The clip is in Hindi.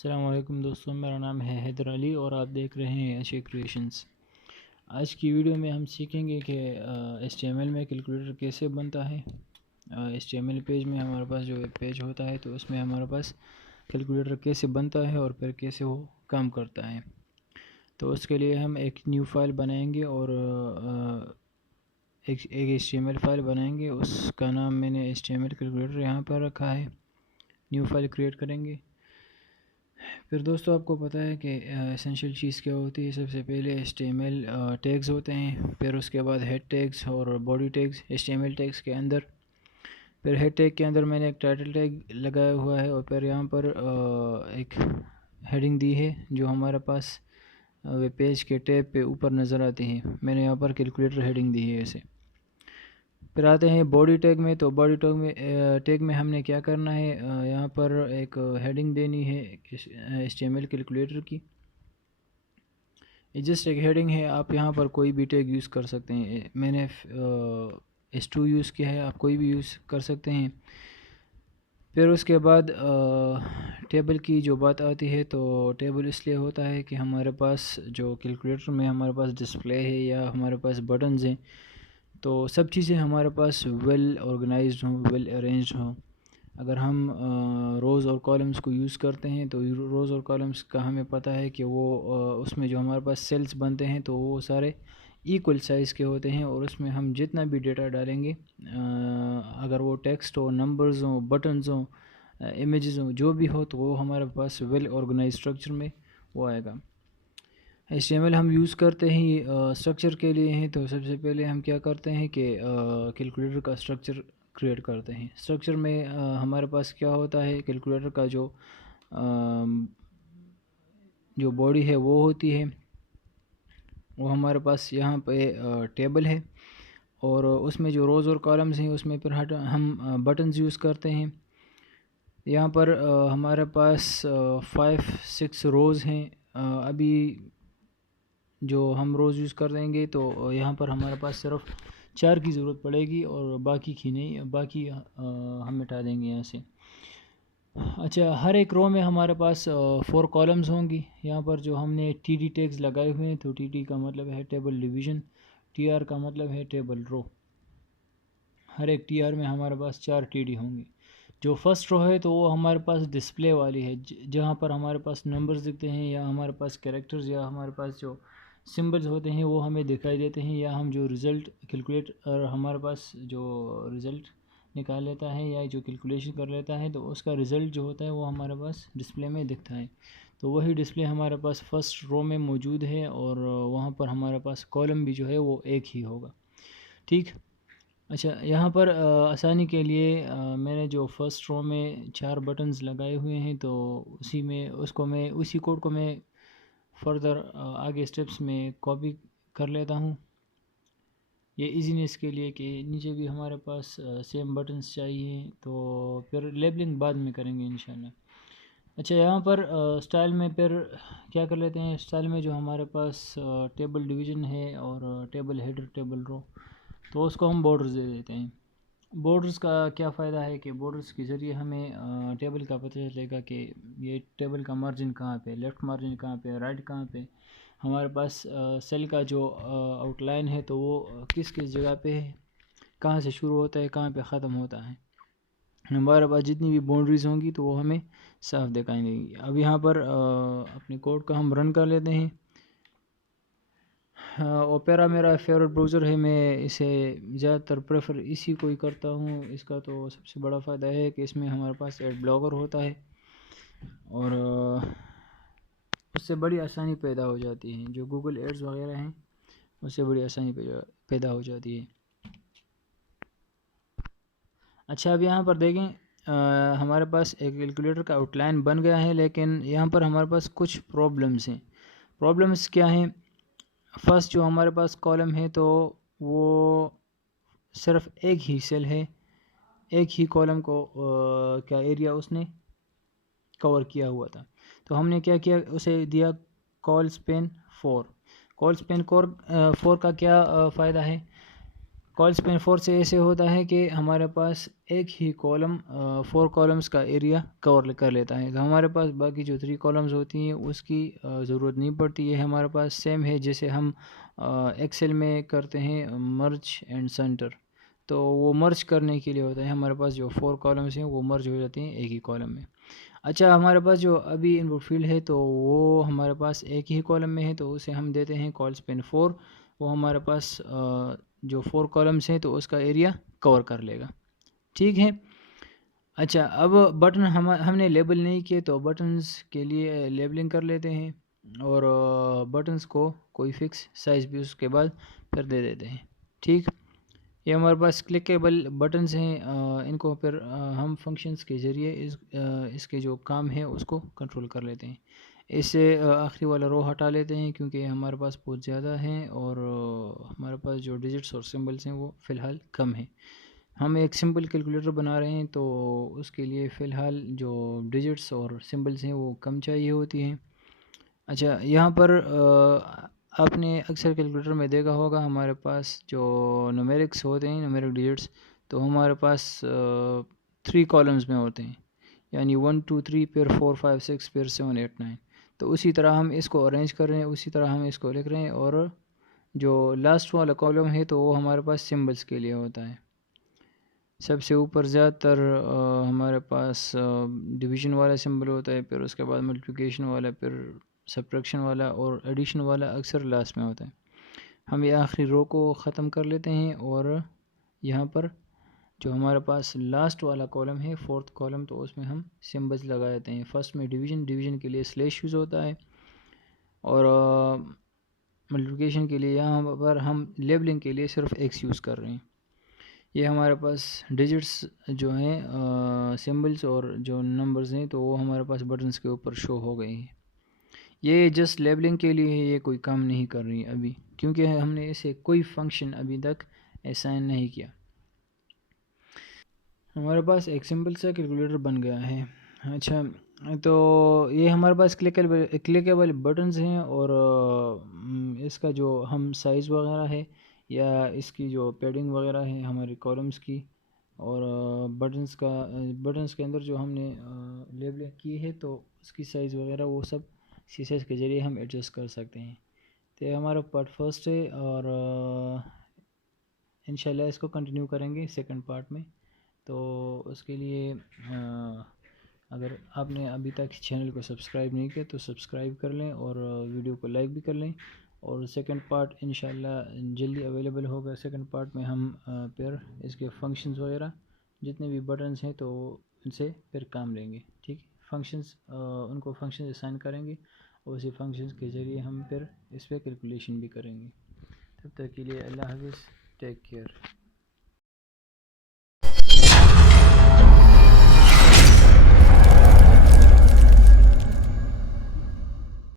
अस्सलाम वालेकुम दोस्तों, मेरा नाम है हैदर अली और आप देख रहे हैं अच्छे क्रिएशंस। आज की वीडियो में हम सीखेंगे कि HTML में कैलकुलेटर कैसे बनता है। HTML पेज में हमारे पास जो पेज होता है तो उसमें हमारे पास कैलकुलेटर कैसे बनता है और फिर कैसे वो काम करता है। तो उसके लिए हम एक न्यू फाइल बनाएंगे और एक HTML फाइल बनाएंगे। उसका नाम मैंने HTML कैलकुलेटर यहाँ पर रखा है। न्यू फाइल क्रिएट करेंगे। फिर दोस्तों आपको पता है कि एसेंशियल चीज़ क्या होती है। सबसे पहले HTML टैग्स होते हैं, फिर उसके बाद हेड टैग्स और बॉडी टैग्स HTML टैग्स के अंदर। फिर हेड टैग के अंदर मैंने एक टाइटल टैग लगाया हुआ है और फिर यहाँ पर एक हेडिंग दी है जो हमारे पास वेब पेज के टैब पे ऊपर नज़र आती है। मैंने यहाँ पर कैलकुलेटर हेडिंग दी है ऐसे। फिर आते हैं बॉडी टैग में। तो बॉडी टैग में हमने क्या करना है, यहाँ पर एक हेडिंग देनी है HTML कैलकुलेटर की। जस्ट एक हेडिंग है, आप यहाँ पर कोई भी टैग यूज़ कर सकते हैं। मैंने H2 यूज़ किया है, आप कोई भी यूज़ कर सकते हैं। फिर उसके बाद टेबल की जो बात आती है, तो टेबल इसलिए होता है कि हमारे पास जो कैलकुलेटर में हमारे पास डिस्प्ले है या हमारे पास बटन्स हैं, तो सब चीज़ें हमारे पास वेल ऑर्गेनाइज्ड हों, वेल अरेंज्ड हों। अगर हम रोज़ और कॉलम्स को यूज़ करते हैं तो रोज़ और कॉलम्स का हमें पता है कि वो उसमें जो हमारे पास सेल्स बनते हैं तो वो सारे इक्वल साइज़ के होते हैं और उसमें हम जितना भी डेटा डालेंगे, अगर वो टेक्स्ट हो, नंबर्स हो, बटन्स हो, इमेजेस हो, जो भी हो, तो वो हमारे पास वेल ऑर्गेनाइज स्ट्रक्चर में वो आएगा। HTML हम यूज़ करते हैं स्ट्रक्चर के लिए हैं। तो सबसे पहले हम क्या करते हैं कि कैलकुलेटर का स्ट्रक्चर क्रिएट करते हैं। स्ट्रक्चर में हमारे पास क्या होता है, कैलकुलेटर का जो बॉडी है वो होती है, वो हमारे पास यहाँ पे टेबल है और उसमें जो रोज़ और कॉलम्स हैं उसमें फिर हम बटन्स यूज़ करते हैं। यहाँ पर हमारे पास 5-6 रोज़ हैं। अभी जो हम रोज़ यूज़ कर देंगे तो यहाँ पर हमारे पास सिर्फ 4 की ज़रूरत पड़ेगी और बाकी की नहीं, बाकी हम मिटा देंगे यहाँ से। अच्छा, हर एक रो में हमारे पास 4 कॉलम्स होंगी। यहाँ पर जो हमने TD टैग्स लगाए हुए हैं, तो TD का मतलब है टेबल डिवीज़न, TR का मतलब है टेबल रो। हर एक TR में हमारे पास 4 TD होंगे। जो फर्स्ट रो है तो वो हमारे पास डिस्प्ले वाली है, जहाँ पर हमारे पास नंबर्स दिखते हैं या हमारे पास कैरेक्टर्स या हमारे पास जो सिंबल्स होते हैं वो हमें दिखाई देते हैं, या हम जो रिज़ल्ट कैलकुलेट और हमारे पास जो रिज़ल्ट निकाल लेता है या जो कैलकुलेशन कर लेता है तो उसका रिज़ल्ट जो होता है वो हमारे पास डिस्प्ले में दिखता है। तो वही डिस्प्ले हमारे पास फर्स्ट रो में मौजूद है और वहाँ पर हमारे पास कॉलम भी जो है वो एक ही होगा। ठीक। अच्छा, यहाँ पर आसानी के लिए मैंने जो फर्स्ट रो में 4 बटन्स लगाए हुए हैं, तो उसी कोड को मैं फर्दर आगे स्टेप्स में कॉपी कर लेता हूँ। ये इजीनेस के लिए कि नीचे भी हमारे पास सेम बटन्स चाहिए, तो फिर लेबलिंग बाद में करेंगे इंशाल्लाह। अच्छा, यहाँ पर स्टाइल में फिर क्या कर लेते हैं। स्टाइल में जो हमारे पास टेबल डिवीज़न है और टेबल हेडर, टेबल रो, तो उसको हम बॉर्डर्स दे देते हैं। बॉर्डर्स का क्या फ़ायदा है कि बॉर्डर्स के ज़रिए हमें टेबल का पता चलेगा कि ये टेबल का मार्जिन कहाँ पे, लेफ़्ट मार्जिन कहाँ पे, राइट कहाँ पे। हमारे पास सेल का जो आउटलाइन है तो वो किस किस जगह पे है, कहाँ से शुरू होता है, कहाँ पे ख़त्म होता है। हमारे पास जितनी भी बाउंड्रीज़ होंगी तो वो हमें साफ दिखाई देंगी। अब यहाँ पर अपने कोड का हम रन कर लेते हैं। ओपेरा मेरा फेवरेट ब्राउज़र है, मैं इसे ज़्यादातर प्रेफर इसी को ही करता हूँ। इसका तो सबसे बड़ा फ़ायदा है कि इसमें हमारे पास एड ब्लॉगर होता है और उससे बड़ी आसानी पैदा हो जाती है। जो गूगल एड्स वगैरह हैं उससे बड़ी आसानी पैदा हो जाती है। अच्छा, अब यहाँ पर देखें, हमारे पास एक कैलकुलेटर का आउटलाइन बन गया है, लेकिन यहाँ पर हमारे पास कुछ प्रॉब्लम्स हैं। प्रॉब्लम्स क्या हैं? फर्स्ट जो हमारे पास कॉलम है तो वो सिर्फ एक ही सेल है, एक ही कॉलम को क्या एरिया उसने कवर किया हुआ था। तो हमने क्या किया, उसे दिया कॉल स्पेन 4। कॉल स्पेन 4 का क्या फ़ायदा है कॉल स्पेन 4 से ऐसे होता है कि हमारे पास एक ही कॉलम 4 कॉलम्स का एरिया कवर कर लेता है। तो हमारे पास बाकी जो 3 कॉलम्स होती हैं उसकी ज़रूरत नहीं पड़ती है। हमारे पास सेम है जैसे हम एक्सेल में करते हैं मर्ज एंड सेंटर। तो वो मर्ज करने के लिए होता है, हमारे पास जो 4 कॉलम्स हैं वो मर्ज हो जाते हैं एक ही कॉलम में। अच्छा, हमारे पास जो अभी इनपुट फील्ड है तो वो हमारे पास एक ही कॉलम में है, तो उसे हम देते हैं कॉल स्पेन 4। वो हमारे पास जो 4 कॉलम्स हैं तो उसका एरिया कवर कर लेगा। ठीक है। अच्छा, अब बटन हमने लेबल नहीं किए तो बटन्स के लिए लेबलिंग कर लेते हैं और बटन्स को कोई फिक्स साइज़ भी उसके बाद फिर दे देते हैं। ठीक, ये हमारे पास क्लिकेबल बटन्स हैं। इनको फिर हम फंक्शंस के ज़रिए इसके जो काम है उसको कंट्रोल कर लेते हैं। इससे आखिरी वाला रो हटा लेते हैं क्योंकि हमारे पास बहुत ज़्यादा हैं और हमारे पास जो डिजिट्स और सिंबल्स हैं वो फ़िलहाल कम हैं। हम एक सिंपल कैलकुलेटर बना रहे हैं तो उसके लिए फ़िलहाल जो डिजिट्स और सिंबल्स हैं वो कम चाहिए होती हैं। अच्छा, यहाँ पर आपने अक्सर कैलकुलेटर में देखा होगा हमारे पास जो न्यूमेरिक्स होते हैं, न्यूमेरिक डिजिट्स, तो हमारे पास 3 कॉलम्स में होते हैं, यानी 1 2 3 फिर 4 5 6 फिर 7 8 9। तो उसी तरह हम इसको अरेंज कर रहे हैं, उसी तरह हम इसको लिख रहे हैं। और जो लास्ट वाला कॉलम है तो वो हमारे पास सिंबल्स के लिए होता है। सबसे ऊपर ज़्यादातर हमारे पास डिवीज़न वाला सिंबल होता है, फिर उसके बाद मल्टीप्लिकेशन वाला, फिर सब्ट्रैक्शन वाला और एडिशन वाला अक्सर लास्ट में होता है। हम ये आखिरी रो को ख़त्म कर लेते हैं और यहाँ पर जो हमारे पास लास्ट वाला कॉलम है, 4th कॉलम, तो उसमें हम सिंबल्स लगा देते हैं। फर्स्ट में डिवीज़न के लिए स्लैश यूज़ होता है और मल्टीप्लिकेशन के लिए यहाँ पर हम लेबलिंग के लिए सिर्फ एक्स यूज़ कर रहे हैं। ये हमारे पास डिजिट्स जो हैं सिंबल्स और जो नंबर्स हैं तो वो हमारे पास बटन्स के ऊपर शो हो गए हैं। ये जस्ट लेबलिंग के लिए है, ये कोई काम नहीं कर रही है अभी, क्योंकि हमने इसे कोई फंक्शन अभी तक असाइन नहीं किया। हमारे पास एक सिंपल सा कैलकुलेटर बन गया है। अच्छा, तो ये हमारे पास क्लिकेबल बटन्स हैं और इसका जो हम साइज़ वगैरह है या इसकी जो पैडिंग वगैरह है हमारे कॉलम्स की और बटन्स के अंदर जो हमने लेबलिंग की है तो उसकी साइज़ वगैरह वो सब सीसेस के ज़रिए हम एडजस्ट कर सकते हैं। तो ये हमारा पार्ट फर्स्ट है और इंशाल्लाह इसको कंटिन्यू करेंगे सेकंड पार्ट में। तो उसके लिए अगर आपने अभी तक चैनल को सब्सक्राइब नहीं किया तो सब्सक्राइब कर लें और वीडियो को लाइक भी कर लें। और सेकंड पार्ट इंशाल्लाह जल्दी अवेलेबल होगा। सेकंड पार्ट में हम फिर इसके फंक्शंस वगैरह जितने भी बटन्स हैं तो उनसे फिर काम लेंगे। ठीक, फंक्शंस उनको फंक्शंस असाइन करेंगे और उसी फंक्शंस के ज़रिए हम फिर इस पर कैलकुलेशन भी करेंगे। तब तक के लिए अल्लाह हाफ़िज़, टेक केयर।